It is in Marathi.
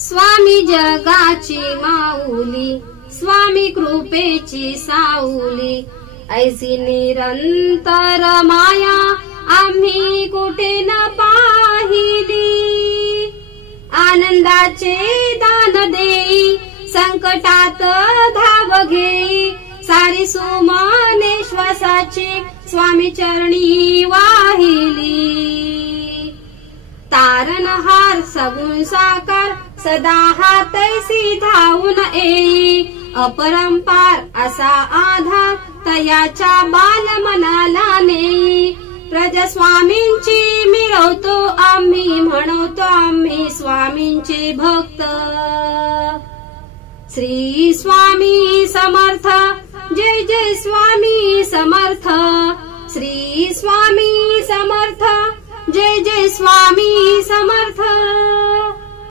स्वामी जगाची माऊली, स्वामी कृपेची साऊली, ऐसी निरंतर माया आम्ही कुठे न पाहिली। आनंदाचे दान देई, संकटात धाव घेई, सारी सुमने श्वासाची स्वामी चरणी वाहिली। तारणहार सगुण साकार सदा हातैसी धावून येई, अपरंपार असा आधार तयाच्या बाल मनाला नेई। प्रजस्वामींची मिळवतो आम्ही, म्हणवतो आम्ही स्वामींचे भक्त। श्री स्वामी समर्थ, जय जय स्वामी समर्थ। श्री स्वामी समर्थ, जय जय स्वामी समर्थ।